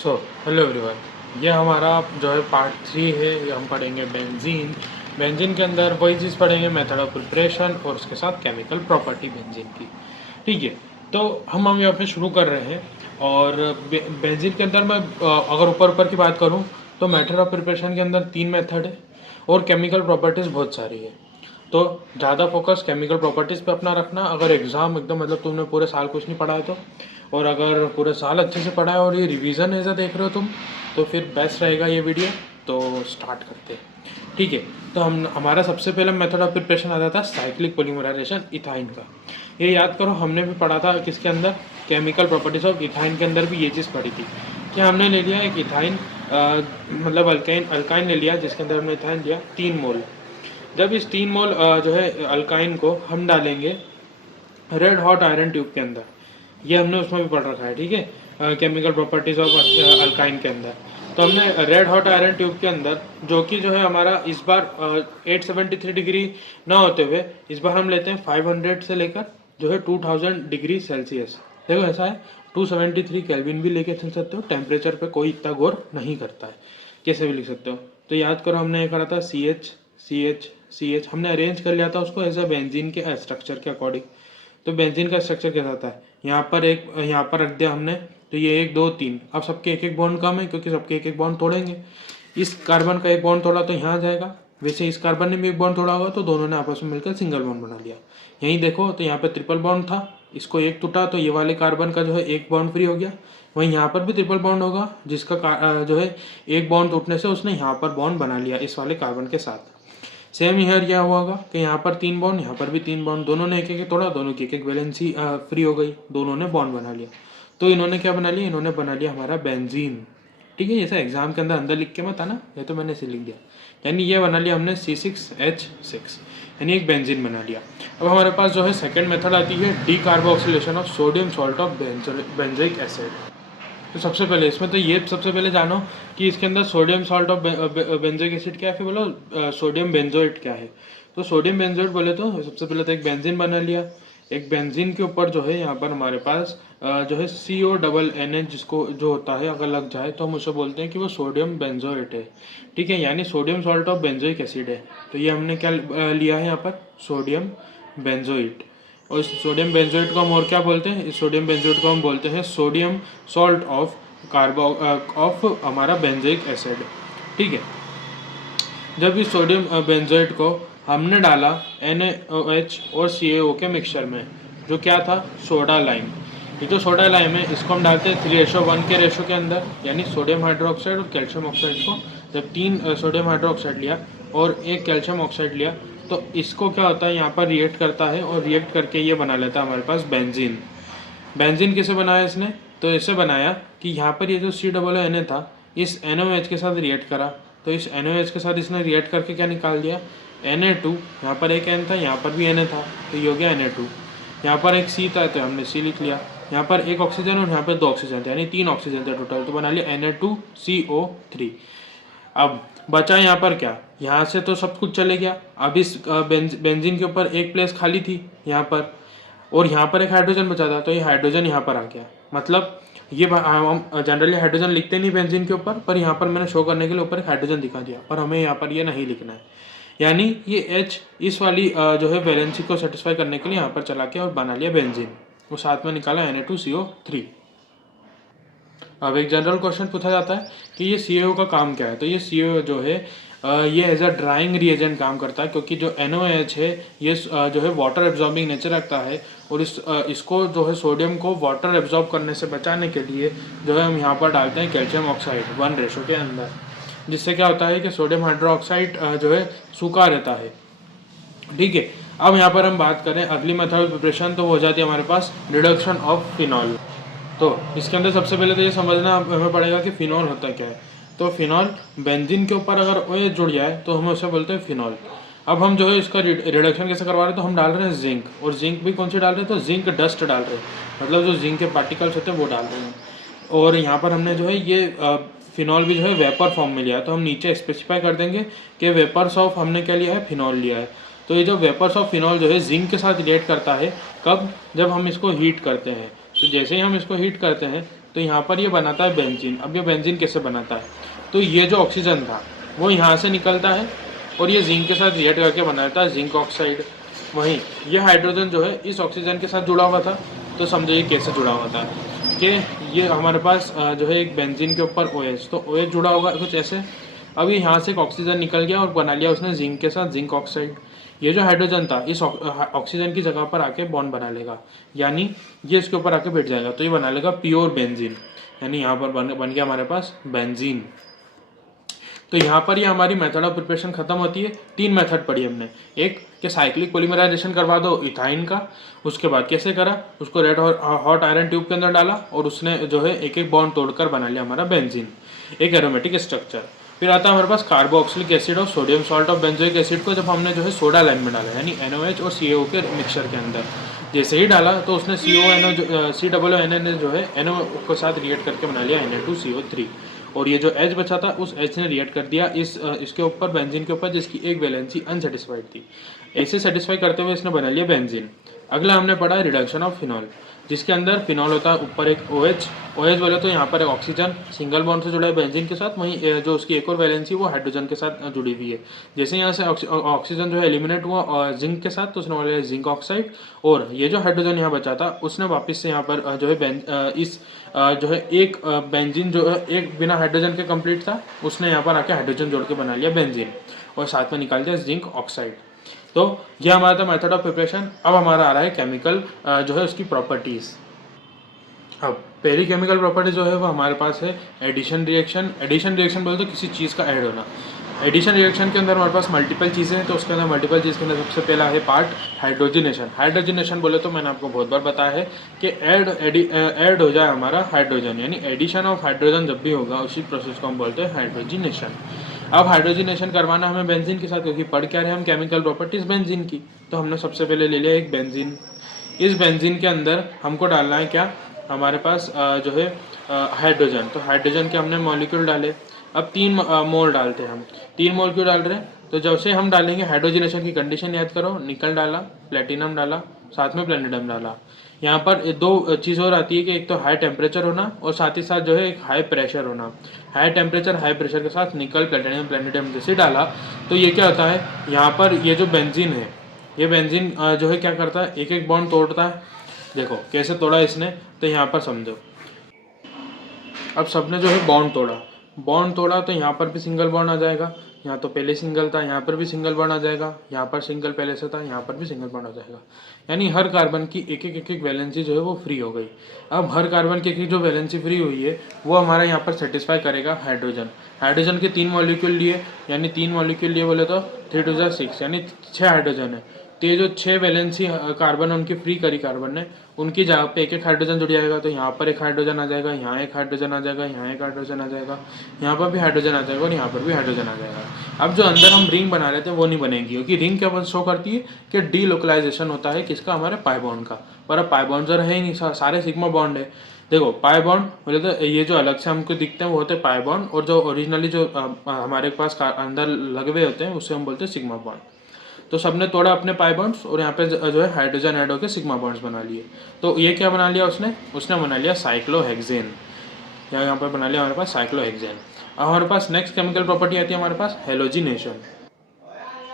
So hello everyone, ये हमारा जो है पार्ट 3 है। ये हम पढ़ेंगे बेंजीन। बेंजीन के अंदर वही चीज़ पढ़ेंगे, मेथड ऑफ प्रिपरेशन और उसके साथ केमिकल प्रॉपर्टी बेंजीन की। ठीक है, तो हम यहाँ पे शुरू कर रहे हैं। और बेंजीन के अंदर मैं अगर ऊपर ऊपर की बात करूँ तो मेथड ऑफ प्रिपरेशन के अंदर 3 मेथड है और केमिकल प्रॉपर्टीज़ बहुत सारी है। तो ज़्यादा फोकस केमिकल प्रॉपर्टीज़ पे अपना रखना। अगर एग्ज़ाम एकदम मतलब तुमने पूरे साल कुछ नहीं पढ़ा है तो, और अगर पूरे साल अच्छे से पढ़ा है और ये रिवीजन ऐसा देख रहे हो तुम, तो फिर बेस्ट रहेगा ये वीडियो। तो स्टार्ट करते हैं। ठीक है, तो हमारा सबसे पहले मेथड ऑफ प्रिपरेशन आता था साइक्लिक पोलीमराइजेशन इथाइन का। ये याद करो, हमने भी पढ़ा था किसके अंदर, केमिकल प्रॉपर्टीज ऑफ इथाइन के अंदर भी ये चीज़ पढ़ी थी कि हमने ले लिया एक इथाइन, मतलब अल्काइन ले लिया जिसके अंदर हमने इथाइन लिया 3 मोल। जब इस 3 मोल जो है अल्काइन को हम डालेंगे रेड हॉट आयरन ट्यूब के अंदर, ये हमने उसमें भी पढ़ रखा है। ठीक है, केमिकल प्रॉपर्टीज ऑफ अल्काइन के अंदर। तो हमने रेड हॉट आयरन ट्यूब के अंदर, जो कि जो है हमारा इस बार 873 डिग्री ना होते हुए इस बार हम लेते हैं 500 से लेकर जो है 2000 डिग्री सेल्सियस। देखो ऐसा है, 273 केल्विन भी लेके चल सकते हो, टेम्परेचर पे कोई इतना गौर नहीं करता है, कैसे भी लिख सकते हो। तो याद करो, हमने ये करा था CH हमने अरेंज कर लिया था उसको एज अ बेंजीन के स्ट्रक्चर के अकॉर्डिंग। तो बेंजीन का स्ट्रक्चर कैसा था, यहाँ पर रख दिया हमने, तो ये 1 2 3। अब सबके एक एक बॉन्ड कम है क्योंकि सबके एक एक बॉन्ड तोड़ेंगे। इस कार्बन का एक बॉन्ड तोड़ा तो यहाँ जाएगा, वैसे इस कार्बन ने भी एक बॉन्ड तोड़ा होगा तो दोनों ने आपस में मिलकर सिंगल बॉन्ड बना लिया। यहीं देखो, तो यहाँ पे ट्रिपल बॉन्ड था, इसको एक टूटा तो ये वाले कार्बन का जो है एक बॉन्ड फ्री हो गया। वहीं यहाँ पर भी ट्रिपल बॉन्ड होगा, जिसका जो है एक बॉन्ड टूटने से उसने यहाँ पर बॉन्ड बना लिया इस वाले कार्बन के साथ। सेम ईयर क्या हुआ होगा कि यहाँ पर 3 बॉन्ड, यहाँ पर भी 3 बॉन्ड, दोनों ने एक एक तोड़ा, दोनों की एक एक वैलेंसी फ्री हो गई, दोनों ने बॉन्ड बना लिया। तो इन्होंने क्या बना लिया, इन्होंने बना लिया हमारा बेंजीन। ठीक है, जैसे एग्जाम के अंदर लिख के मत आना, ये तो मैंने इसे लिख दिया। यानी ये बना लिया हमने C6H6, यानी एक बेंजीन बना लिया। अब हमारे पास जो है सेकेंड मेथड आती है D carboxylation of sodium salt of benzoic acid. तो सबसे पहले इसमें तो ये सबसे पहले जानो कि इसके अंदर sodium salt of benzoic acid क्या है, फिर बोलो सोडियम बेंजोएट क्या है। तो सोडियम बेंजोएट बोले तो सबसे पहले तो एक बेंजीन बना लिया। एक बेंजीन के ऊपर जो है यहाँ पर हमारे पास जो है CONN जिसको जो होता है अगर लग जाए तो हम उसे बोलते हैं कि वो सोडियम बेंजोएट है। ठीक है, यानी sodium salt of benzoic acid है। तो ये हमने क्या लिया है यहाँ पर, सोडियम बेंजोइट। और इस सोडियम बेंजोएट को हम और क्या बोलते हैं, इस सोडियम बेंजोएट को हम बोलते हैं सोडियम सॉल्ट ऑफ ऑफ हमारा बेंजोइक एसिड। ठीक है, जब इस सोडियम बेंजोएट को हमने डाला NaOH और CaO के मिक्सचर में, जो क्या था, सोडा लाइम। ये जो सोडा लाइम है इसको हम डालते हैं 3:1 के रेशो के अंदर, यानी सोडियम हाइड्रोक्साइड और कैल्शियम ऑक्साइड को। जब 3 सोडियम हाइड्रोक्साइड लिया और 1 कैल्शियम ऑक्साइड लिया तो इसको क्या होता है, यहाँ पर रिएक्ट करता है और रिएक्ट करके ये बना लेता है हमारे पास बेंजीन। बेंजीन कैसे बनाया इसने, तो ऐसे बनाया कि यहाँ पर ये जो COONA था इस NaOH के साथ रिएक्ट करा, तो इस NaOH के साथ इसने रिएक्ट करके क्या निकाल दिया, Na2। यहाँ पर एक N था, यहाँ पर भी Na था, तो ये हो गया Na2। यहाँ पर एक C था तो हमने C लिख लिया। यहाँ पर एक ऑक्सीजन और यहाँ पर 2 ऑक्सीजन थे, यानी 3 ऑक्सीजन थे टोटल, तो बना लिया Na2CO3। अब बचा यहाँ पर क्या, यहाँ से तो सब कुछ चले गया। अब इस बेंजीन के ऊपर एक प्लेस खाली थी यहाँ पर, और यहाँ पर एक हाइड्रोजन बचा था, तो ये हाइड्रोजन यहाँ पर आ गया। मतलब ये हम जनरली हाइड्रोजन लिखते नहीं बेंजीन के ऊपर, पर यहाँ पर मैंने शो करने के लिए ऊपर एक हाइड्रोजन दिखा दिया, पर हमें यहाँ पर ये नहीं लिखना है। यानी ये H इस वाली जो है वैलेंसी को सेटिस्फाई करने के लिए यहाँ पर चला के और बना लिया बेंजीन, वो साथ में निकाला Na2CO3। अब एक जनरल क्वेश्चन पूछा जाता है कि ये CaO का काम क्या है, तो ये CaO जो है ये एज अ ड्राइंग रिएजेंट काम करता है, क्योंकि जो NaOH है ये जो है वाटर एब्जॉर्बिंग नेचर रखता है, और इसको जो है सोडियम को वाटर एब्जॉर्ब करने से बचाने के लिए जो है हम यहाँ पर डालते हैं कैल्शियम ऑक्साइड 1 रेशो के अंदर, जिससे क्या होता है कि सोडियम हाइड्रोक्साइड जो है सूखा रहता है। ठीक है, अब यहाँ पर हम बात करें अगली मेथड ऑफ प्रिपरेशन, तो वो हो जाती है हमारे पास रिडक्शन ऑफ फिनॉल। तो इसके अंदर सबसे पहले तो ये समझना हमें पड़ेगा कि फिनॉल होता क्या है। तो फिनॉल, बेंजीन के ऊपर अगर OH जुड़ जाए तो हम उसे बोलते हैं फिनॉल। अब हम जो है इसका रिडक्शन कैसे करवा रहे हैं, तो हम डाल रहे हैं जिंक, और जिंक भी कौन सी डाल रहे हैं, तो जिंक डस्ट डाल रहे हैं, मतलब जो जिंक के पार्टिकल्स होते हैं वो डाल रहे हैं। और यहाँ पर हमने जो है ये फिनॉल भी जो है वेपर फॉर्म में लिया है, तो हम नीचे स्पेसिफाई कर देंगे कि वेपर्स ऑफ हमने क्या लिया है, फिनॉल लिया है। तो ये जो वेपर्स ऑफ फिनॉल जो है जिंक के साथ रिएक्ट करता है, कब, जब हम इसको हीट करते हैं। तो जैसे ही हम इसको हीट करते हैं तो यहाँ पर ये बनाता है बेंजीन। अब ये बेंजीन कैसे बनाता है, तो ये जो ऑक्सीजन था वो यहाँ से निकलता है और ये जिंक के साथ रिएक्ट करके बनाता है जिंक ऑक्साइड। वहीं ये हाइड्रोजन जो है इस ऑक्सीजन के साथ जुड़ा हुआ था। तो समझो ये कैसे जुड़ा हुआ था कि ये हमारे पास जो है एक बेंजीन के ऊपर OH, तो OH जुड़ा होगा कुछ ऐसे। अभी यहाँ से एक ऑक्सीजन निकल गया और बना लिया उसने जिंक के साथ जिंक ऑक्साइड। ये जो हाइड्रोजन था इस ऑक्सीजन की जगह पर आके बॉन्ड बना लेगा, यानी ये इसके ऊपर आके बैठ जाएगा, तो ये बना लेगा प्योर बेंजीन, यानी यहाँ पर बन गया हमारे पास बेंजीन। तो यहाँ पर ये हमारी मेथड ऑफ प्रिपरेशन खत्म होती है। 3 मेथड पढ़ी हमने, एक कि साइक्लिक पॉलीमराइजेशन करवा दो इथाइन का, उसके बाद कैसे करा, उसको रेड हॉट आयरन ट्यूब के अंदर डाला और उसने जो है एक एक बॉन्ड तोड़कर बना लिया हमारा बेंजीन, एक एरोमेटिक स्ट्रक्चर। फिर आता है हमारे पास कार्बोक्सिलिक एसिड और sodium salt of benzoic acid को जब हमने जो है सोडा लाइन में डाला, यानी NOH और CaO के मिक्सचर के अंदर जैसे ही डाला तो उसने COONN जो है NO के साथ रिएक्ट करके बना लिया Na2CO3, और ये जो H बचा था उस H ने रिएक्ट कर दिया इसके ऊपर बेंजीन के ऊपर, जिसकी एक वैलेंसी अनसेटिस्फाइड थी। ऐसे सेटिस्फाई करते हुए इसने बना लिया बेंजीन। अगला हमने पढ़ा रिडक्शन ऑफ फिनॉल, जिसके अंदर फिनॉल होता है ऊपर एक OH बोले तो यहाँ पर एक ऑक्सीजन सिंगल बॉन्ड से जुड़ा है बेंजीन के साथ, वहीं जो उसकी एक और वैलेंसी वो हाइड्रोजन के साथ जुड़ी हुई है। जैसे यहाँ से ऑक्सीजन जो है एलिमिनेट हुआ और जिंक के साथ, तो उसने बोला जिंक ऑक्साइड, और ये जो हाइड्रोजन यहाँ बचा था उसने वापस से यहाँ पर जो है जो है एक बेंजीन जो है एक बिना हाइड्रोजन के कंप्लीट था, उसने यहाँ पर आके हाइड्रोजन जोड़ के बना लिया बेंजीन और साथ में निकाल दिया जिंक ऑक्साइड। तो यह हमारा था मेथड ऑफ प्रिपरेशन। अब हमारा आ रहा है केमिकल जो है उसकी प्रॉपर्टीज़। अब पहली केमिकल प्रॉपर्टी जो है वो हमारे पास है एडिशन रिएक्शन। एडिशन रिएक्शन बोलते तो किसी चीज़ का ऐड होना। एडिशन रिएक्शन के अंदर हमारे पास मल्टीपल चीज़ें हैं, तो उसके अंदर मल्टीपल चीज़ के अंदर सबसे पहला है पार्ट हाइड्रोजनेशन। हाइड्रोजनेशन बोले तो मैंने आपको बहुत बार बताया है कि ऐड हो जाए हमारा हाइड्रोजन, यानी एडिशन ऑफ हाइड्रोजन जब भी होगा उसी प्रोसेस को हम बोलते हैं हाइड्रोजनेशन। अब हाइड्रोजनेशन करवाना हमें बेंजीन के साथ, क्योंकि पढ़ क्या रहे हम केमिकल प्रॉपर्टीज बेंजीन की, तो हमने सबसे पहले ले लिया एक बेंजीन। इस बेंजीन के अंदर हमको डालना है क्या, हमारे पास जो है हाइड्रोजन। तो हाइड्रोजन के हमने मॉलिक्यूल डाले। अब 3 मोल डालते हैं हम, 3 मोल क्यों डाल रहे हैं, तो जब से हम डालेंगे हाइड्रोजनेशन की कंडीशन याद करो, निकल डाला, प्लेटिनम डाला, साथ में प्लेटिनम डाला। यहाँ पर 2 चीज़ और आती है कि एक तो हाई टेम्परेचर होना और साथ ही साथ जो है एक हाई प्रेशर होना। हाई टेम्परेचर हाई प्रेशर के साथ निकल प्लेटिनम जैसे डाला तो ये क्या होता है, यहाँ पर ये जो बेंजीन है, ये बेंजीन जो है क्या करता है, एक एक बॉन्ड तोड़ता है। देखो कैसे तोड़ा इसने, तो यहाँ पर समझो, अब सबने जो है बॉन्ड तोड़ा तो यहाँ पर भी सिंगल बॉन्ड आ जाएगा। यहाँ तो पहले सिंगल था, यहाँ पर भी सिंगल बॉन्ड आ जाएगा, यहाँ पर सिंगल पहले से था, यहाँ पर भी सिंगल बॉन्ड आ जाएगा। यानी हर कार्बन की एक एक वैलेंसी जो है वो फ्री हो गई। अब हर कार्बन की एक जो वैलेंसी फ्री हुई है वो हमारा यहाँ पर सेटिस्फाई करेगा हाइड्रोजन के 3 मॉलिक्यूल लिए, यानी 3 मॉलिक्यूल लिए बोले तो 3 2 6, यानी 6 हाइड्रोजन है। तो ये जो 6 वैलेंसी कार्बन उनकी फ्री करी कार्बन ने, उनकी जगह पे एक एक हाइड्रोजन जुड़ जाएगा। तो यहाँ पर एक हाइड्रोजन आ जाएगा, यहाँ एक हाइड्रोजन आ जाएगा, यहाँ एक हाइड्रोजन आ जाएगा, यहाँ पर भी हाइड्रोजन आ जाएगा और यहाँ पर भी हाइड्रोजन आ जाएगा। अब जो अंदर हम रिंग बना रहे थे वो नहीं बनेगी, क्योंकि रिंग क्या शो करती है कि डीलोकलाइजेशन होता है किसका, हमारे पाई बॉन्ड का। पर अब पाई बॉन्ड तो रहे ही नहीं, सारे सिग्मा बॉन्ड है। देखो पाई बॉन्ड बोले तो ये जो अलग से हमको दिखते हैं वो होते हैं पाई बॉन्ड, और जो ओरिजिनली जो हमारे पास अंदर लगे हुए होते हैं उससे हम बोलते हैं सिग्मा बॉन्ड। तो सबने तोड़ा अपने पाई बॉन्ड्स और यहाँ पे जो है हाइड्रोजन ऐड होकर सिग्मा बॉन्ड्स बना लिए। तो ये क्या बना लिया उसने बना लिया साइक्लोहेक्सेन, या यहाँ पर बना लिया हमारे पास साइक्लोहेक्सेन। अब हमारे पास नेक्स्ट केमिकल प्रॉपर्टी आती है हमारे पास हेलोजिनेशन।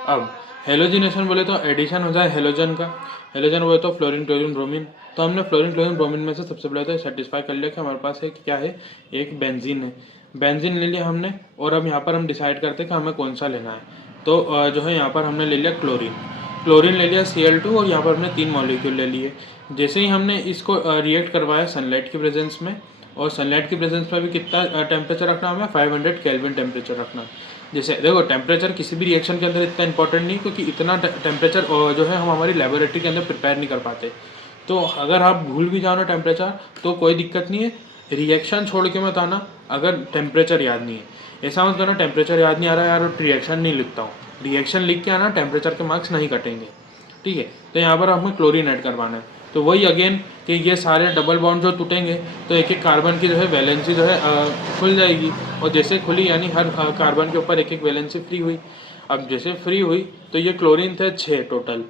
अब हेलोजिनेशन बोले तो एडिशन हो जाए हेलोजन का, हेलोजन बोले तो फ्लोरीन क्लोरीन ब्रोमीन। तो हमने फ्लोरीन क्लोरीन ब्रोमीन में से सबसे पहले तो सेटिस्फाई कर लिया कि हमारे पास है क्या है, एक बेंजीन है। बेंजीन ले लिया हमने, और अब यहाँ पर हम डिसाइड करते हैं कि हमें कौन सा लेना है। तो जो है यहाँ पर हमने ले लिया क्लोरीन ले लिया Cl2, और यहाँ पर हमने 3 मॉलिक्यूल ले लिए। जैसे ही हमने इसको रिएक्ट करवाया सनलाइट की प्रेजेंस में, और सनलाइट की प्रेजेंस में भी कितना टेम्परेचर रखना हमें, 500 केल्विन टेम्परेचर रखना। जैसे देखो टेम्परेचर किसी भी रिएक्शन के अंदर इतना इंपॉर्टेंट नहीं, क्योंकि इतना टेम्परेचर जो है हम हमारी लेबोरेटरी के अंदर प्रिपेयर नहीं कर पाते। तो अगर आप भूल भी जाओ ना टेम्परेचर तो कोई दिक्कत नहीं है, रिएक्शन छोड़ के मत आना अगर टेम्परेचर याद नहीं है। ऐसा मत करना टेम्परेचर याद नहीं आ रहा है यार रिएक्शन नहीं लिखता हूँ, रिएक्शन लिख के आना, टेम्परेचर के मार्क्स नहीं कटेंगे, ठीक है। तो यहाँ पर हमें क्लोरीन ऐड करवाना है। तो वही अगेन कि ये सारे डबल बॉन्ड जो टूटेंगे तो एक एक कार्बन की जो है वैलेंसी जो है खुल जाएगी, और जैसे खुली यानी हर कार्बन के ऊपर एक एक वैलेंसी फ्री हुई। अब जैसे फ्री हुई तो ये क्लोरीन थे 6 टोटल,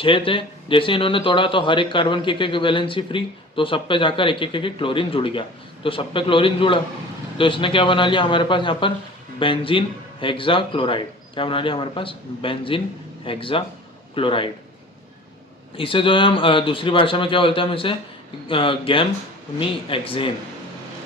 6 थे, जैसे इन्होंने तोड़ा तो हर एक कार्बन की एक वैलेंसी फ्री, तो सब पे जाकर एक एक क्लोरीन जुड़ गया, तो सब पे क्लोरीन जुड़ा, तो इसने क्या बना लिया हमारे पास यहाँ पर बेंजीन हेक्सा क्लोराइड। क्या बना लिया हमारे पास बेंजीन हेक्सा क्लोराइड। इसे जो है हम दूसरी भाषा में क्या बोलते हैं, हम इसे गैमी एक्जेन,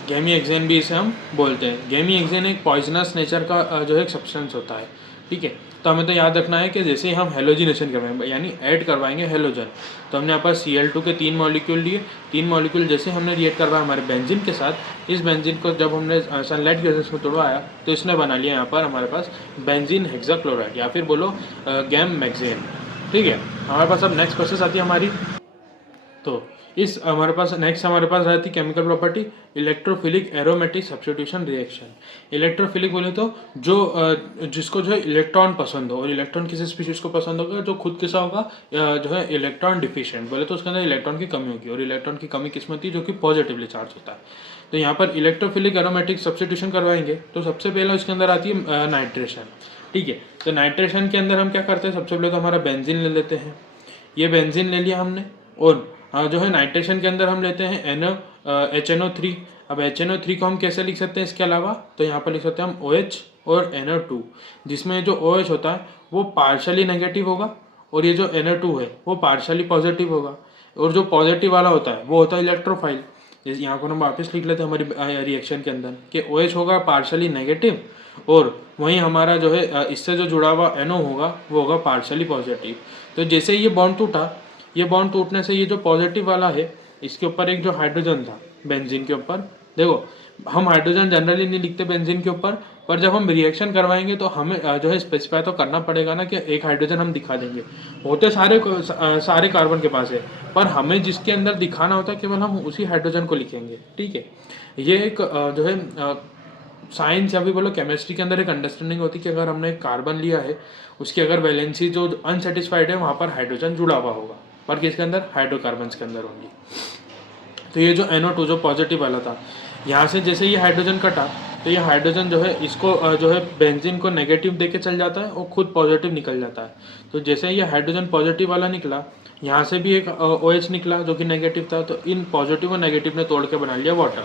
गैमी एक्जेन भी इसे हम बोलते हैं। गैमी एक्जेन एक पॉइजनस नेचर का जो है एक सब्सटेंस होता है, ठीक है। तो हमें तो याद रखना है कि जैसे ही हम हेलोजिनेशन करवाएंगे यानी ऐड करवाएंगे हेलोजन, तो हमने यहाँ पर Cl2 के 3 मॉलिक्यूल लिए, 3 मॉलिक्यूल जैसे हमने रिएक्ट करवाया हमारे बेंजीन के साथ, इस बेंजीन को जब हमने सनलाइट की वजह से तोड़वाया तो इसने बना लिया यहाँ पर हमारे पास बेंजीन हेक्साक्लोराइड या फिर बोलो गैम मैक्जेन, ठीक है। हमारे पास अब नेक्स्ट प्रोसेस आती है हमारी, तो इस हमारे पास नेक्स्ट हमारे पास रहती chemical property electrophilic aromatic substitution reaction. Electrophilic बोले तो जो जिसको जो है इलेक्ट्रॉन पसंद हो, और इलेक्ट्रॉन किसी स्पीशीज को पसंद होगा जो खुद कैसा होगा जो है इलेक्ट्रॉन डिफिशिएंट, बोले तो उसके अंदर इलेक्ट्रॉन की कमी होगी, और इलेक्ट्रॉन की कमी किस में होती है, जो कि पॉजिटिवली चार्ज होता है। तो यहाँ पर इलेक्ट्रोफिलिक एरोमेटिक सब्स्टिट्यूशन करवाएंगे तो सबसे पहले उसके अंदर आती है नाइट्रेशन, ठीक है। तो नाइट्रेशन के अंदर हम क्या करते हैं, सबसे पहले तो हमारा बेंजीन ले लेते हैं, ये बेंजीन ले लिया हमने, और जो है नाइट्रेशन के अंदर हम लेते हैं HNO3। अब HNO3 को हम कैसे लिख सकते हैं इसके अलावा, तो यहाँ पर लिख सकते हैं हम OH और NO2, जिसमें जो OH होता है वो पार्शली नेगेटिव होगा, और ये जो NO2 है वो पार्शली पॉजिटिव होगा, और जो पॉजिटिव वाला होता है वो होता है इलेक्ट्रोफाइल। जैसे यहाँ पर हम वापस लिख लेते हैं हमारी रिएक्शन के अंदर कि OH होगा पार्शली नेगेटिव, और वहीं हमारा जो है इससे जो जुड़ा हुआ NO होगा वो होगा पार्शली पॉजिटिव। तो जैसे ये बॉन्ड टूटा, ये बॉन्ड टूटने से ये जो पॉजिटिव वाला है इसके ऊपर एक जो हाइड्रोजन था बेंजीन के ऊपर, देखो हम हाइड्रोजन जनरली नहीं लिखते बेंजीन के ऊपर, पर जब हम रिएक्शन करवाएंगे तो हमें जो है स्पेसिफाई तो करना पड़ेगा ना कि एक हाइड्रोजन हम दिखा देंगे, होते सारे कार्बन के पास है, पर हमें जिसके अंदर दिखाना होता है केवल हम उसी हाइड्रोजन को लिखेंगे, ठीक है। ये एक जो है साइंस या भी बोलो केमिस्ट्री के अंदर एक अंडरस्टैंडिंग होती है कि अगर हमने एक कार्बन लिया है उसकी अगर वैलेंसी जो अनसेटिस्फाइड है वहाँ पर हाइड्रोजन जुड़ा हुआ होगा, पर किसके अंदर हाइड्रोकार्बन के अंदर होंगी। तो ये जो NO2 जो पॉजिटिव वाला था, यहाँ से जैसे ये हाइड्रोजन कटा तो ये हाइड्रोजन जो है इसको जो है बेंजीन को नेगेटिव देके चल जाता है और खुद पॉजिटिव निकल जाता है। तो जैसे ये हाइड्रोजन पॉजिटिव वाला निकला, यहाँ से भी एक OH निकला जो कि नेगेटिव था, तो इन पॉजिटिव और नेगेटिव ने तोड़ के बना लिया वाटर।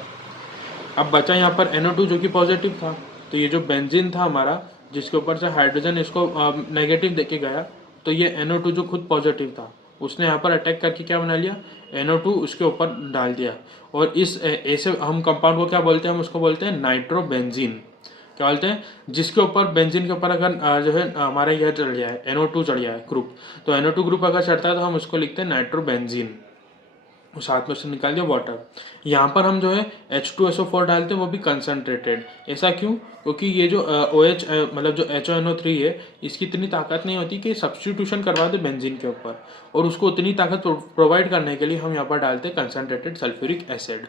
अब बचा यहाँ पर NO2 जो कि पॉजिटिव था, तो ये जो बेंजीन था हमारा जिसके ऊपर से हाइड्रोजन इसको नेगेटिव देके गया, तो ये NO2 जो खुद पॉजिटिव था उसने यहाँ पर अटैक करके क्या बना लिया NO2 उसके ऊपर डाल दिया, और इस ऐसे हम कंपाउंड को क्या बोलते हैं, हम उसको बोलते हैं नाइट्रोबेंजीन। क्या बोलते हैं, जिसके ऊपर बेंजीन के ऊपर अगर जो है हमारा यह चढ़ जाए NO2 चढ़ जाए ग्रुप, तो NO2 ग्रुप अगर चढ़ता है तो हम उसको लिखते हैं नाइट्रोबेंजीन, साथ में से निकाल दिया वाटर। यहाँ पर हम जो है H2SO4 डालते हैं वो भी कंसनट्रेटेड, ऐसा क्यों, क्योंकि ये जो OH मतलब जो HNO3 है इसकी इतनी ताकत नहीं होती कि सब्स्टिट्यूशन करवा दे बेंजीन के ऊपर, और उसको उतनी ताकत प्रोवाइड करने के लिए हम यहाँ पर डालते हैं कंसनट्रेटेड सल्फ्यूरिक एसिड।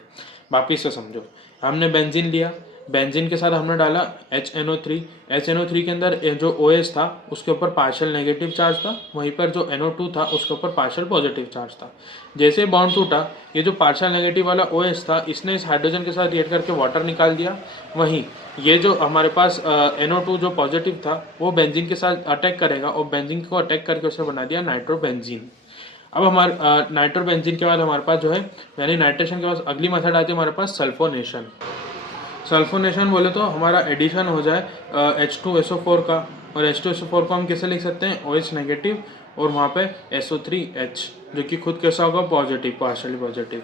वापिस से समझो, हमने बेंजीन लिया, बेंजीन के साथ हमने डाला HNO3, HNO3 के अंदर जो OH था उसके ऊपर पार्शियल नेगेटिव चार्ज था, वहीं पर जो NO2 था उसके ऊपर पार्शियल पॉजिटिव चार्ज था। जैसे बॉन्ड टूटा, ये जो पार्शियल नेगेटिव वाला OH था इसने इस हाइड्रोजन के साथ रिएक्ट करके वाटर निकाल दिया, वहीं ये जो हमारे पास NO2 जो पॉजिटिव था वो बेंजीन के साथ अटैक करेगा, और बेंजीन को अटैक करके उसने बना दिया नाइट्रोबेंजीन। अब हमारे नाइट्रोबेंजीन के बाद हमारे पास जो है यानी नाइट्रेशन के बाद अगली मेथड आती है हमारे पास सल्फोनेशन। सल्फोनेशन बोले तो हमारा एडिशन हो जाए H2SO4 का, और H2SO4 को हम कैसे लिख सकते हैं OH नेगेटिव और वहाँ पे SO3H जो कि खुद कैसा होगा पॉजिटिव, पार्शियली पॉजिटिव।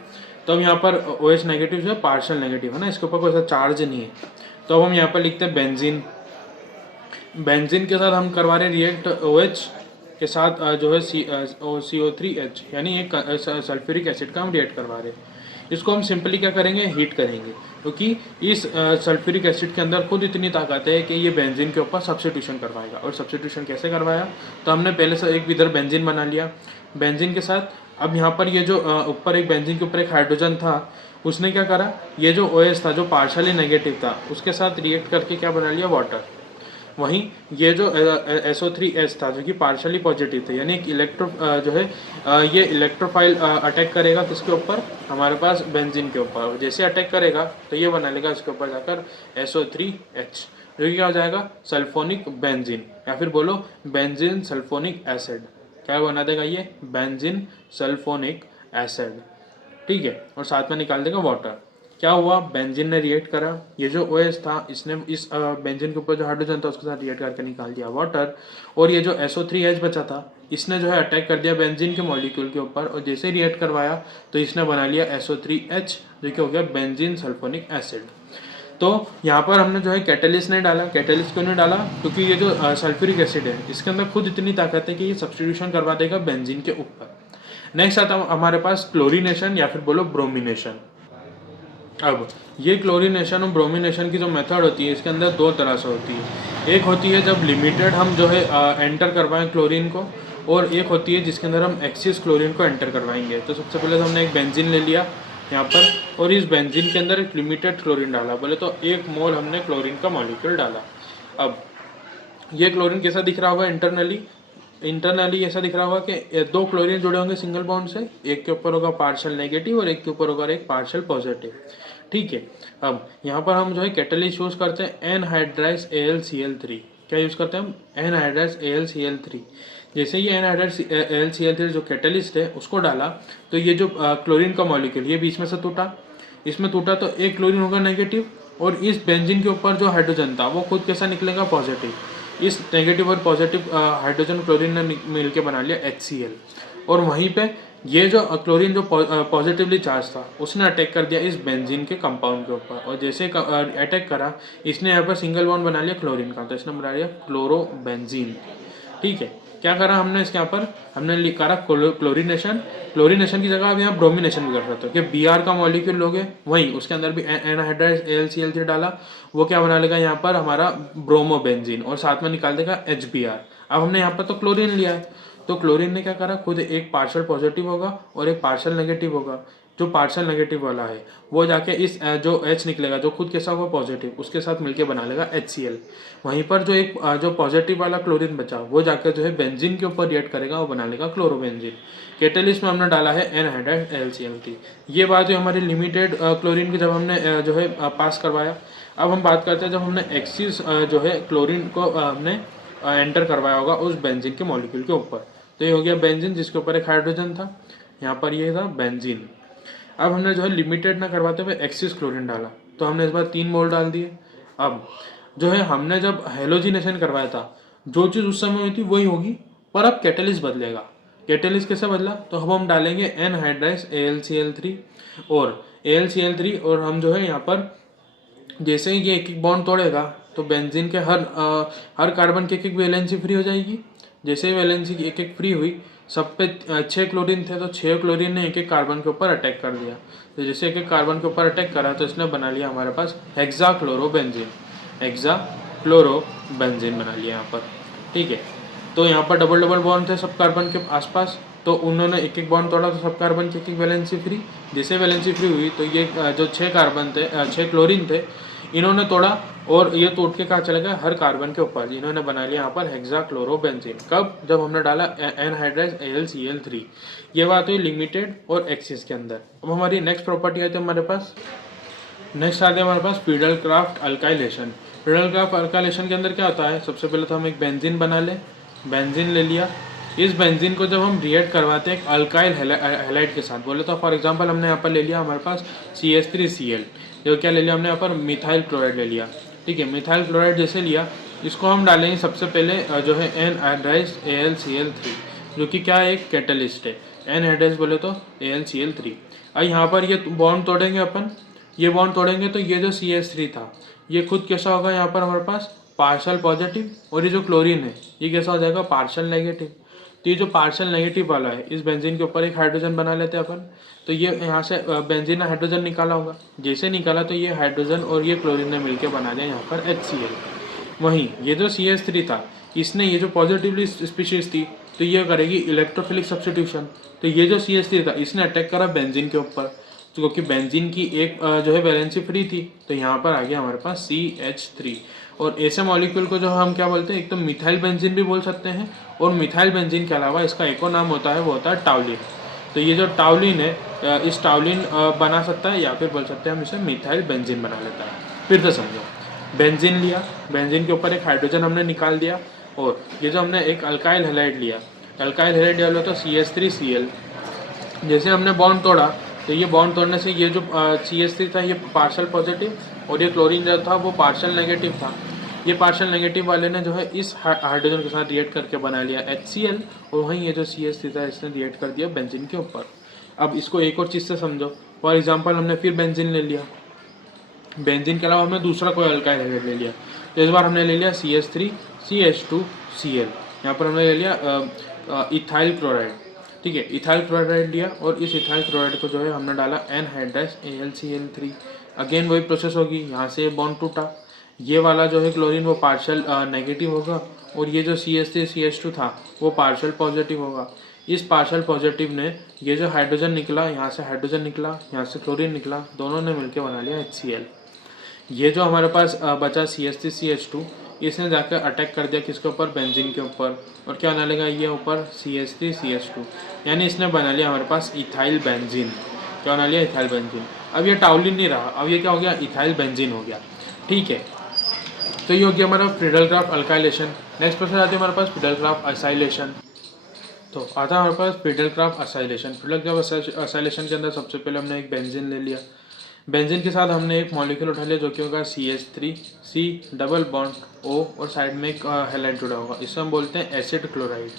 तो अब यहाँ पर OH नेगेटिव जो है पार्शियल नेगेटिव है ना, इसके ऊपर कोई सा चार्ज नहीं है, तो अब हम यहाँ पर लिखते हैं बेंजीन। बेंजीन के साथ हम करवा रहे रिएक्ट OH के साथ जो है CO3H यानी एक सल्फ्यूरिक एसिड का हम रिएक्ट करवा रहे हैं। इसको हम सिंपली क्या करेंगे, हीट करेंगे, क्योंकि इस सल्फ्यूरिक एसिड के अंदर खुद इतनी ताकत है कि ये बेंजीन के ऊपर सब्स्टिट्यूशन करवाएगा। और सब्स्टिट्यूशन कैसे करवाया, तो हमने पहले से एक इधर बेंजीन बना लिया, बेंजीन के साथ अब यहाँ पर ये जो ऊपर एक बेंजीन के ऊपर एक हाइड्रोजन था उसने क्या करा, ये जो OH था जो पार्शियली नेगेटिव था उसके साथ रिएक्ट करके क्या बना लिया वाटर। वहीं ये जो SO3H था जो कि पार्शियली पॉजिटिव थे, यानी एक इलेक्ट्रो जो है ये इलेक्ट्रोफाइल अटैक करेगा किसके ऊपर, हमारे पास बेंजीन के ऊपर। जैसे अटैक करेगा तो ये बना लेगा इसके ऊपर जाकर SO3H जो कि क्या हो जाएगा सल्फोनिक बेंजीन, या फिर बोलो बेंजीन सल्फोनिक एसिड। क्या बना देगा ये, बेंजीन सल्फोनिक एसिड, ठीक है, और साथ में निकाल देगा वाटर। क्या हुआ, बेंजीन ने रिएक्ट करा, ये जो OH था इसने इस बेंजीन के ऊपर जो हाइड्रोजन था उसके साथ रिएक्ट करके निकाल दिया वाटर, और ये जो SO3H बचा था इसने जो है अटैक कर दिया बेंजीन के मॉलिक्यूल के ऊपर, और जैसे ही रिएक्ट करवाया तो इसने बना लिया SO3H जो कि हो गया बेंजीन सल्फोनिक एसिड। तो यहाँ पर हमने जो है कैटलिस्ट नहीं डाला। कैटलिस्ट क्यों नहीं डाला, क्योंकि ये जो सल्फ्यूरिक एसिड है इसके अंदर खुद इतनी ताकत है कि ये सब्स्टिट्यूशन करवा देगा बेंजीन के ऊपर। नेक्स्ट आता है हमारे पास क्लोरीनेशन या फिर बोलो ब्रोमिनेशन। अब ये क्लोरीनेशन और ब्रोमिनेशन की जो मेथड होती है इसके अंदर दो तरह से होती है। एक होती है जब लिमिटेड हम जो है एंटर करवाएं क्लोरीन को, और एक होती है जिसके अंदर हम एक्सिस क्लोरीन को एंटर करवाएंगे। तो सबसे पहले तो हमने एक बेंजीन ले लिया यहाँ पर, और इस बेंजीन के अंदर एक लिमिटेड क्लोरीन डाला, बोले तो 1 मोल हमने क्लोरीन का मॉलिक्यूल डाला। अब ये क्लोरीन कैसा दिख रहा होगा इंटरनली ऐसा दिख रहा होगा कि 2 क्लोरीन जुड़े होंगे सिंगल बॉन्ड से, एक के ऊपर होगा पार्शियल नेगेटिव और एक के ऊपर होगा एक पार्शियल पॉजिटिव, ठीक है। अब यहाँ पर हम जो है कैटलिस्ट यूज करते हैं एनहाइड्राइज AlCl3। क्या यूज करते हैं हम, एनहाइड्राइज AlCl3। जैसे ये एनहाइड्राइज AlCl3 जो कैटलिस्ट है उसको डाला तो ये जो क्लोरीन का मॉलिक्यूल ये बीच में से टूटा, इसमें टूटा तो एक क्लोरीन होगा नेगेटिव, और इस बेंजीन के ऊपर जो हाइड्रोजन था वो खुद कैसा निकलेगा, पॉजिटिव। इस नेगेटिव और पॉजिटिव हाइड्रोजन क्लोरीन ने मिल के बना लिया HCl, और वहीं पे ये जो क्लोरीन जो पॉजिटिवली चार्ज था उसने अटैक कर दिया इस बेंजीन के कंपाउंड के ऊपर, और जैसे अटैक करा इसने यहाँ पर सिंगल बॉन्ड बना लिया क्लोरीन का, तो इसने बना लिया क्लोरोबेंजीन, ठीक है। क्या करा हमने इसके यहाँ पर, हमने करा क्लोरीनेशन। क्लोरीनेशन की जगह अब यहाँ ब्रोमिनेशन भी कर सकते हो कि Br का मॉलिक्यूल लोगे, वहीं उसके अंदर भी एनहाइड्राइज AlCl3 डाला, वो क्या बना लेगा यहाँ पर हमारा ब्रोमोबेंजीन, और साथ में निकाल देगा HBr। अब हमने यहाँ पर तो क्लोरीन लिया है, तो क्लोरीन ने क्या करा, खुद एक पार्शियल पॉजिटिव होगा और एक पार्शियल नेगेटिव होगा। जो पार्शियल नेगेटिव वाला है वो जाके इस जो H निकलेगा जो खुद कैसा होगा पॉजिटिव, उसके साथ मिलके बना लेगा HCl। वहीं पर जो एक जो पॉजिटिव वाला क्लोरीन बचा वो जाकर जो है बेंजीन के ऊपर रिएक्ट करेगा, वो बना लेगा क्लोरोबेंजीन। कैटलिस्ट में हमने डाला है एनहाइड्राइड AlCl3। ये बात है हमारी लिमिटेड क्लोरीन की, जब हमने जो है पास करवाया। अब हम बात करते हैं जब हमने एक्सिस जो है क्लोरीन को हमने एंटर करवाया होगा उस बेंजीन के मॉलिक्यूल के ऊपर। तो ये हो गया बेंजीन जिसके ऊपर एक हाइड्रोजन था, यहाँ पर ये था बेंजीन। अब हमने जो है लिमिटेड ना करवाते हुए एक्सिस क्लोरीन डाला, तो हमने इस बार 3 मोल डाल दिए। अब जो है हमने जब हेलोजिनेशन करवाया था जो चीज़ उस समय हुई थी वही होगी, पर अब कैटलिस्ट बदलेगा। कैटलिस्ट कैसे बदला, तो अब हम डालेंगे एनहाइड्राइज AlCl3 और AlCl3, और हम जो है यहाँ पर जैसे ही ये एक एक बॉन्ड तोड़ेगा तो बेंजीन के हर कार्बन की एक वैलेंसी फ्री हो जाएगी। जैसे ही वैलेंसी एक एक फ्री हुई, सब पे 6 क्लोरीन थे तो 6 क्लोरीन ने एक एक कार्बन के ऊपर अटैक कर दिया। तो जैसे एक एक कार्बन के ऊपर अटैक करा तो इसने बना लिया हमारे पास हेक्साक्लोरोबेंजीन बना लिया यहाँ पर, ठीक है। तो यहाँ पर डबल डबल बॉन्ड थे सब कार्बन के आसपास, तो उन्होंने एक एक बॉन्ड तोड़ा तो सब कार्बन की एक वैलेंसी फ्री। जैसे वैलेंसी फ्री हुई तो ये जो 6 क्लोरीन थे इन्होंने तोड़ा, और ये टूट के कहाँ चला गया, हर कार्बन के ऊपर इन्होंने बना लिया यहाँ पर हेक्साक्लोरोबेंजीन। कब, जब हमने डाला एनहाइड्राइज AlCl3। ये बात हुई लिमिटेड और एक्सिस के अंदर। अब हमारी नेक्स्ट प्रॉपर्टी आती है हमारे पास, नेक्स्ट आते हैं हमारे पास फिडेलक्राफ्ट अल्काइलेशन। फिडेलक्राफ्ट अल्काइलेशन के अंदर क्या होता है, सबसे पहले तो हम एक बेंजीन बना लें, बेंजीन ले लिया। इस बेंजीन को जब हम रिएक्ट करवाते हैं एक अल्काइल हैलाइड के साथ, बोले तो फॉर एग्जांपल हमने यहाँ पर ले लिया हमारे पास CH3Cl, जो क्या ले लिया हमने यहाँ पर मिथाइल क्लोराइड ले लिया, ठीक है। मिथाइल क्लोराइड जैसे लिया, इसको हम डालेंगे सबसे पहले जो है एनहाइड्राइज AlCl3, जो कि क्या एक कैटलिस्ट है। एनहाइड्राइज बोले तो AlCl3। अब यहाँ पर ये बॉन्ड तोड़ेंगे अपन, ये बॉन्ड तोड़ेंगे तो ये जो CH3 था ये खुद कैसा होगा यहाँ पर हमारे पास पार्शियल पॉजिटिव, और ये जो क्लोरीन है ये कैसा हो जाएगा पार्शियल नेगेटिव। तो ये जो पार्शियल नेगेटिव वाला है इस बेंजीन के ऊपर एक हाइड्रोजन बना लेते हैं अपन, तो ये यहाँ से बेंजीन ने हाइड्रोजन निकाला होगा, जैसे निकाला तो ये हाइड्रोजन और ये क्लोरीन ने मिलकर बना दिया यहाँ पर HCl। वहीं ये जो CH3 था इसने ये जो पॉजिटिवली स्पीशीज थी तो ये करेगी इलेक्ट्रोफिलिक सब्स्टिट्यूशन, तो ये जो CH3 था इसने अटैक करा बेंजीन के ऊपर, तो क्योंकि बेंजीन की एक जो है वैलेंसी फ्री थी तो यहाँ पर आ गया हमारे पास CH3। और ऐसे मॉलिक्यूल को जो हम क्या बोलते हैं, एक तो मिथाइल बेंजीन भी बोल सकते हैं, और मिथाइल बेंजीन के अलावा इसका एक और नाम होता है वो होता है टाउलिन। तो ये जो टाउलिन है इस टाउलिन बना सकता है, या फिर बोल सकते हैं हम इसे मिथाइल बेंजीन बना लेता है। फिर से समझो, बेंजीन लिया, बेंजीन के ऊपर एक हाइड्रोजन हमने निकाल दिया, और ये जो हमने एक अल्काइल हैलाइड लिया, अल्काइल हैलाइड डालो तो CH3Cl। जैसे हमने बॉन्ड तोड़ा तो ये बॉन्ड तोड़ने से ये जो CH3 था ये पार्शल पॉजिटिव और ये क्लोरीन जो था वो पार्शल नेगेटिव था। ये पार्शल नेगेटिव वाले ने जो है इस हाइड्रोजन के साथ रिएक्ट करके बना लिया HCl, और वहीं ये जो CH3 था इसने रिएक्ट कर दिया बेंजीन के ऊपर। अब इसको एक और चीज़ से समझो। फॉर एग्जांपल हमने फिर बेंजीन ले लिया, बेंजीन के अलावा हमने दूसरा कोई अल्काइल हैलाइड ले लिया, तो इस बार हमने ले लिया CH3CH2Cl। यहाँ पर हमने ले लिया इथाइल क्लोराइड। ठीक है, इथाइल क्लोराइड लिया और इस इथाइल क्लोराइड को जो है हमने डाला एनहाइड्राइड AlCl3। अगेन वही प्रोसेस होगी, यहाँ से बॉन्ड टूटा, ये वाला जो है क्लोरीन वो पार्शल नेगेटिव होगा और ये जो CH3CH2 था वो पार्शल पॉजिटिव होगा। इस पार्शल पॉजिटिव ने ये जो हाइड्रोजन निकला, यहाँ से हाइड्रोजन निकला, यहाँ से क्लोरीन निकला, दोनों ने मिलकर बना लिया HCl। ये जो हमारे पास बचा CH3CH2, इसने जाकर अटैक कर दिया किसके ऊपर, बेंजीन के ऊपर, और क्या बना लेगा ये ऊपर CH3CH2, यानी इसने बना लिया हमारे पास इथाइल बेंजीन। क्या बना लिया, इथाइल बेंजीन। अब ये टाउलिन नहीं रहा, अब ये क्या हो गया, इथाइल बेंजीन हो गया। ठीक है, तो ये हो गया हमारा फ्रीडलक्राफ्ट अल्काइलेशन। नेक्स्ट प्रोसेस आती है हमारे पास फ्रीडलक्राफ्ट असाइलेशन। तो आता है हमारे पास फ्रीडलक्राफ्ट असाइलेशन। फ्रीडलक्राफ्ट असाइलेशन के अंदर सबसे पहले हमने एक बेंजीन ले लिया, बेंजीन के साथ हमने एक मॉलिक्यूल उठा लिया जो कि होगा CH3C डबल बॉन्ड O और साइड में एक हैलाइड जुड़ा होगा, इसे हम बोलते हैं एसिड क्लोराइड।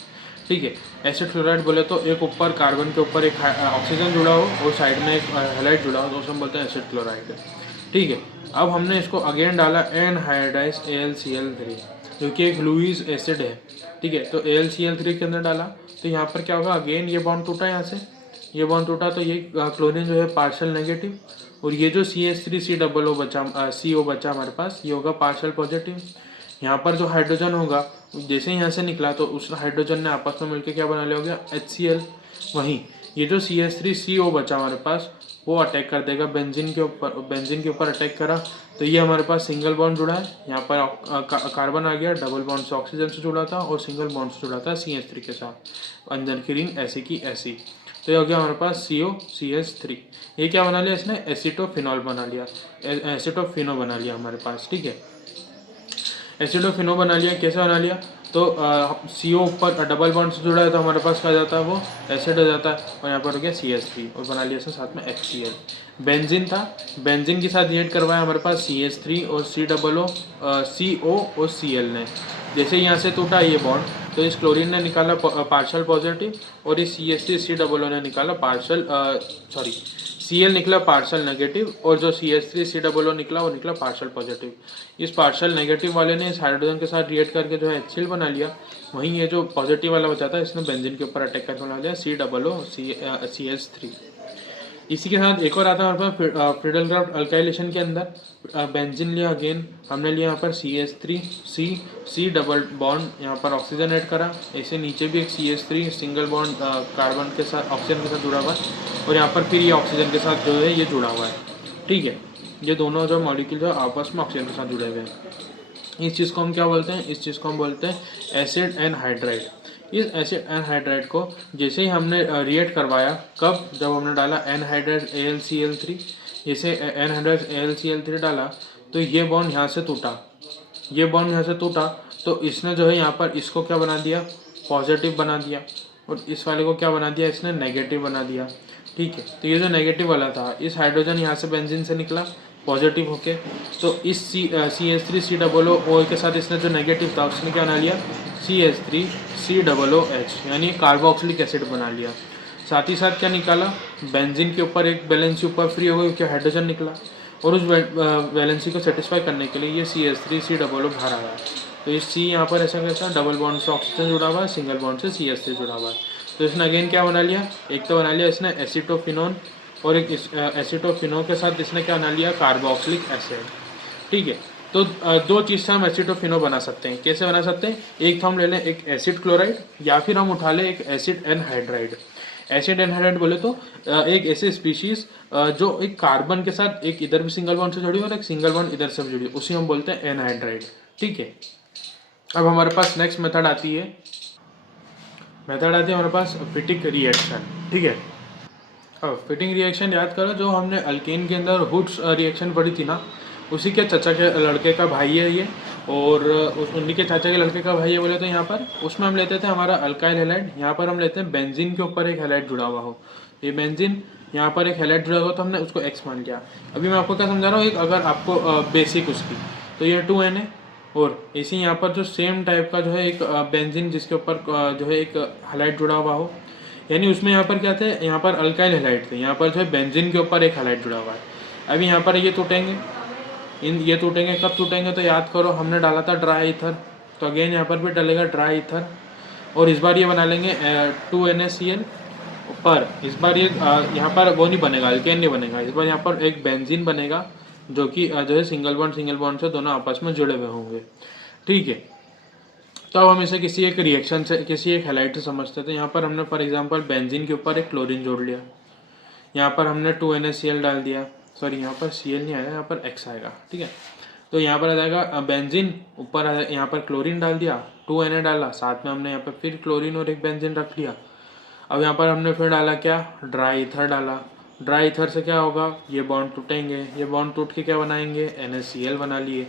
ठीक है, एसिड क्लोराइड बोले तो एक ऊपर कार्बन के ऊपर एक ऑक्सीजन जुड़ा हो और साइड में एक हैलाइड जुड़ा हो, तो उसे हम बोलते हैं एसिड क्लोराइड। ठीक है, अब हमने इसको अगेन डाला एनहाइड्राइड AlCl3 जो कि एक लुईस एसिड है। ठीक है, तो AlCl3 के अंदर डाला तो यहाँ पर क्या होगा, अगेन ये बॉन्ड टूटा, यहाँ से ये बॉन्ड टूटा तो ये क्लोरीन जो है पार्शल नेगेटिव, और ये जो CH3COO बचा CO बचा हमारे पास, ये होगा पार्शल पॉजिटिव। यहाँ पर जो हाइड्रोजन होगा जैसे ही यहाँ से निकला तो उस हाइड्रोजन ने आपस में मिलकर क्या बना लिया, हो गया HCl। वहीं ये जो CH3CO बचा हमारे पास वो अटैक कर देगा बेंजीन के ऊपर, बेंजीन के ऊपर अटैक करा तो ये हमारे पास सिंगल बॉन्ड जुड़ा है, यहाँ पर कार्बन आ गया, डबल बॉन्ड से ऑक्सीजन से जुड़ा था और सिंगल बॉन्ड से जुड़ा था CH3 के साथ, अंदर की रिंग ऐसी की ऐसी। तो ये हो गया हमारे पास COCH3। ये क्या बना लिया इसने, एसिटोफिनॉल बना लिया, एसिटोफिनो बना लिया हमारे पास। ठीक है, एसिडोफिनो बना लिया, कैसे बना लिया, तो CO ऊपर डबल बॉन्ड से जुड़ा है तो हमारे पास क्या जाता है, वो एसिड हो जाता है, और यहाँ पर हो गया CH3 और बना लिया इसके साथ में HCl। बेंजीन था, बेंजीन के साथ रिएक्ट करवाया हमारे पास CH3 और CO और Cl ने। जैसे यहाँ से टूटा ये बॉन्ड तो इस क्लोरीन ने निकाला पार्शल पॉजिटिव और इस CH3COO ने निकाला Cl निकला पार्शल नेगेटिव, और जो CH3COO निकला वो निकला पार्शल पॉजिटिव। इस पार्शल नेगेटिव वाले ने इस हाइड्रोजन के साथ रिएक्ट करके जो है HCl बना लिया, वहीं ये जो पॉजिटिव वाला बचा था इसने बेंजीन के ऊपर अटैक करके बना लिया COOCH3। इसी के साथ एक और आता है हमारे पास फ्रीडलक्राफ्ट अल्काइलेशन के अंदर, बेंजीन लिया, अगेन हमने लिया यहाँ पर CH3C डबल बॉन्ड, यहाँ पर ऑक्सीजन ऐड करा, ऐसे नीचे भी एक CH3 सिंगल बॉन्ड कार्बन के साथ ऑक्सीजन के साथ जुड़ा हुआ है, और यहाँ पर फिर ये ऑक्सीजन के साथ जो है ये जुड़ा हुआ है। ठीक है, ये दोनों जो मॉलिक्यूल जो आपस में ऑक्सीजन के साथ जुड़े हुए हैं, इस चीज़ को हम क्या बोलते हैं, इस चीज़ को हम बोलते हैं एसिड एनहाइड्राइड। इस एसिड एनहाइड्राइड को जैसे ही हमने रिएक्ट करवाया, कब, जब हमने डाला एनहाइड्राइड AlCl3, जैसे एनहाइड्राइड AlCl3 डाला तो ये बॉन्ड यहाँ से टूटा, ये बॉन्ड यहाँ से टूटा तो इसने जो है यहाँ पर इसको क्या बना दिया, पॉजिटिव बना दिया, और इस वाले को क्या बना दिया, इसने नेगेटिव बना दिया। ठीक है, तो ये जो नेगेटिव वाला था, इस हाइड्रोजन यहाँ से बेंजीन से निकला पॉजिटिव होके, तो इस CH3COO के साथ इसने जो नेगेटिव था उसने क्या बना लिया, CH3COOH, यानी कार्बोक्सिलिक एसिड बना लिया। साथ ही साथ क्या निकाला, बेंजीन के ऊपर एक वैलेंसी ऊपर फ्री हो गई क्योंकि हाइड्रोजन निकला, और उस वैलेंसी को सेटिस्फाई करने के लिए ये CH3COO बाहर आया। तो इस C यहाँ पर ऐसा कैसा, डबल बॉन्ड से ऑक्सीजन जुड़ा हुआ है, सिंगल बॉन्ड से CH3 जुड़ा हुआ है, तो इसने अगेन क्या बना लिया, एक तो बना लिया इसने एसिटोफिनोन, और एक एसिटोफिनो के साथ इसने क्या बना लिया, कार्बोक्सिलिक एसिड। ठीक है, तो दो चीज़ से हम एसिटोफिनो बना सकते हैं। कैसे बना सकते हैं, एक तो हम ले लें एक एसिड क्लोराइड, या फिर हम उठा लें एक एसिड एनहाइड्राइड। एसिड एनहाइड्राइड बोले तो एक ऐसे स्पीशीज जो एक कार्बन के साथ एक इधर भी सिंगल बॉन्ड से जुड़ी और एक सिंगल बॉन्ड इधर से जुड़ी, उसी हम बोलते हैं एनहाइड्राइड। ठीक है, अब हमारे पास नेक्स्ट मेथड आती है, हमारे पास फिटिक रिएक्शन। ठीक है, अब फिटिंग रिएक्शन याद करो, जो हमने अल्केन के अंदर हुड्स रिएक्शन पढ़ी थी ना, उसी के चचा के लड़के का भाई है ये, और उस उन्हीं के चाचा के लड़के का भाई है बोले तो यहाँ पर उसमें हम लेते थे हमारा अल्काइल हैलाइड, यहाँ पर हम लेते हैं बेंजीन के ऊपर एक हैलाइड जुड़ा हुआ हो, ये बेंजीन यहाँ पर एक हैलाइड जुड़ा हुआ तो हमने उसको एक्स मान लिया। अभी मैं आपको क्या समझा रहा हूँ, एक अगर आपको बेसिक उसकी, तो ये 2Na और इसी यहाँ पर जो सेम टाइप का जो है एक बेंजीन जिसके ऊपर जो है एक हैलाइड जुड़ा हुआ हो, यानी उसमें यहाँ पर क्या थे, यहाँ पर अल्काइल हैलाइड थे, यहाँ पर जो है बेंजीन के ऊपर एक हैलाइड जुड़ा हुआ है। अभी यहाँ पर ये टूटेंगे, ये टूटेंगे, कब टूटेंगे तो याद करो हमने डाला था ड्राई ईथर, तो अगेन यहाँ पर भी डलेगा ड्राई ईथर और इस बार ये बना लेंगे 2NaCl पर इस बार ये यहाँ पर वो नहीं बनेगा, अल्केन नहीं बनेगा, इस बार यहाँ पर एक बेंजीन बनेगा जो कि जो है सिंगल बॉन्ड से दोनों आपस में जुड़े हुए होंगे। ठीक है, तो अब हम इसे किसी एक रिएक्शन से, किसी एक हैलाइड से समझते हैं। तो यहाँ पर हमने फॉर एग्जांपल बेंजीन के ऊपर एक क्लोरीन जोड़ लिया, यहाँ पर हमने 2NaCl डाल दिया, सॉरी यहाँ पर Cl नहीं आएगा, यहाँ पर X आएगा। ठीक है, तो यहाँ पर आ जाएगा बेंजीन, ऊपर यहाँ पर क्लोरीन डाल दिया, 2Na डाला, साथ में हमने यहाँ पर फिर क्लोरीन और एक बेंजीन रख लिया। अब यहाँ पर हमने फिर डाला क्या, ड्राई ईथर डाला। ड्राई ईथर से क्या होगा, ये बॉन्ड टूटेंगे, ये बॉन्ड टूट के क्या बनाएंगे, NaCl बना लिए।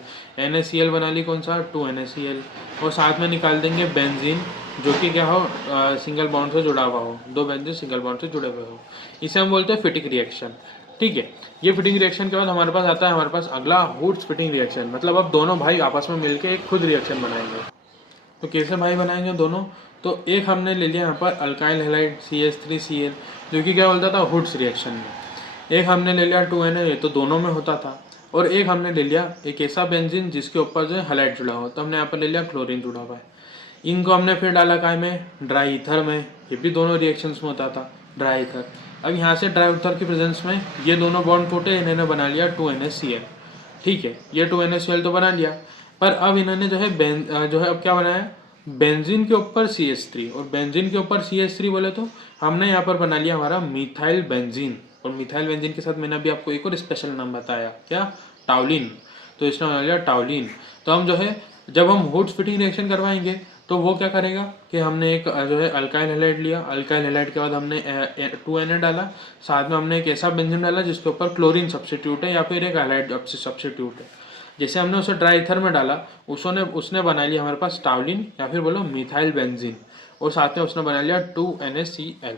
NaCl बना ली कौन सा, 2NaCl, और साथ में निकाल देंगे बेंजीन जो कि क्या हो, सिंगल बॉन्ड से जुड़ा हुआ हो, दो बेंजीन सिंगल बॉन्ड से जुड़े हुए हो। इसे हम बोलते हैं फिटिंग रिएक्शन। ठीक है, ये फिटिंग रिएक्शन के बाद हमारे पास आता है हमारे पास अगला हुड्स फिटिंग रिएक्शन, मतलब अब दोनों भाई आपस में मिलकर एक खुद रिएक्शन बनाएंगे। तो कैसे भाई बनाएंगे दोनों, तो एक हमने ले लिया यहाँ पर अल्काइल हैलाइड CH3Cl जो कि क्या बोलता था हुड्स रिएक्शन में, एक हमने ले लिया 2Na, ये तो दोनों में होता था, और एक हमने ले लिया एक ऐसा बेंजीन जिसके ऊपर जो है हैलाइड जुड़ा हो, तो हमने यहाँ पर ले लिया क्लोरीन जुड़ा हुआ है। इनको हमने फिर डाला काय में, ड्राई ईथर में, ये भी दोनों रिएक्शंस में होता था ड्राई ईथर। अब यहाँ से ड्राई ईथर की प्रेजेंस में ये दोनों बॉन्ड टूटे, इन्होंने बना लिया 2NaCl। ठीक है, ये 2NaCl तो बना लिया, पर अब इन्होंने जो है अब क्या बनाया, बेंजीन के ऊपर CH3, और बेंजीन के ऊपर CH3 बोले तो हमने यहाँ पर बना लिया हमारा मिथाइल बेंजीन, और मिथाइल बेंजीन के साथ मैंने अभी आपको एक और स्पेशल नाम बताया, क्या, टाउलिन, तो इसने बना लिया टाउलिन। तो हम जो है जब हम हुड्स फिटिंग रिएक्शन करवाएंगे तो वो क्या करेगा कि हमने एक जो है अल्काइल हैलाइड लिया, अल्काइल हैलाइड के बाद हमने 2Na डाला, साथ में हमने एक ऐसा बेंजीन डाला जिसके ऊपर क्लोरीन सब्स्टिट्यूट है या फिर एक हैलाइड सब्स्टिट्यूट है। जैसे हमने उसे ड्राई ईथर में डाला, उसने बना लिया हमारे पास टाउलिन या फिर बोलो मिथाइल बेंजीन, और साथ में उसने बना लिया 2NaCl।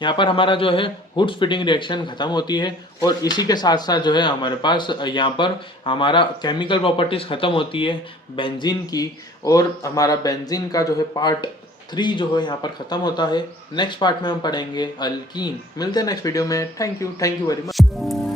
यहाँ पर हमारा जो है हुड्स फिटिंग रिएक्शन खत्म होती है, और इसी के साथ साथ जो है हमारे पास यहाँ पर हमारा केमिकल प्रॉपर्टीज खत्म होती है बेंजीन की, और हमारा बेंजीन का जो है पार्ट 3 जो है यहाँ पर खत्म होता है। नेक्स्ट पार्ट में हम पढ़ेंगे अल्कीन। मिलते हैं नेक्स्ट वीडियो में। Thank you very much.